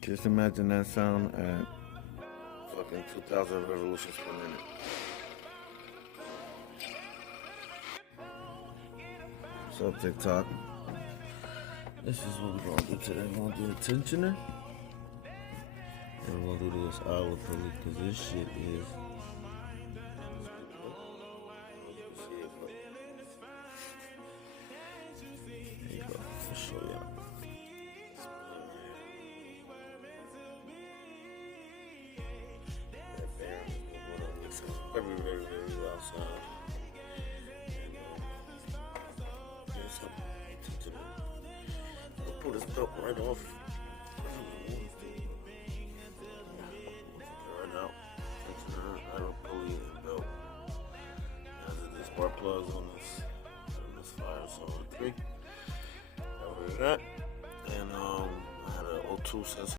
Just imagine that sound at fucking 2,000 revolutions per minute. So TikTok. This is what we're gonna do today. We're gonna do the tensioner. And we're gonna do this hour pulley because this shit is. There you go. I'll show y'all. Very, very, very loud sound. I'll pull this belt right off. Right out. I don't pulley and belt. There's spark plugs on this fire, so 3. Got rid of that. And I had an O2 sensor.